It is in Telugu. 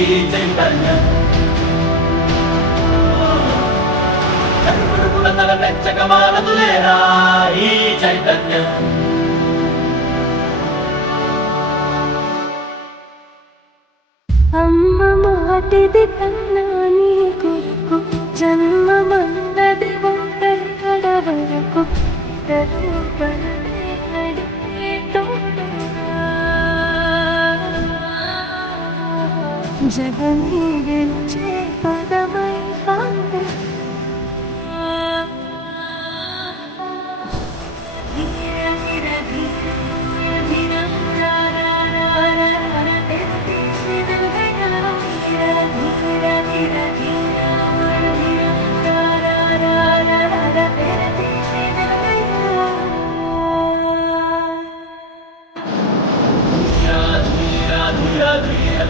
ఈ చైతన్యం తల పెంచక మానదులేరా ఈ చైతన్యం అమ్మ మాటిది కన్నా నీ కొరకు జన్మమన్నది ఒక్కడ వరకు జగని గెలిచే పదమై కాదు ధీర ధీర ధీర ధీర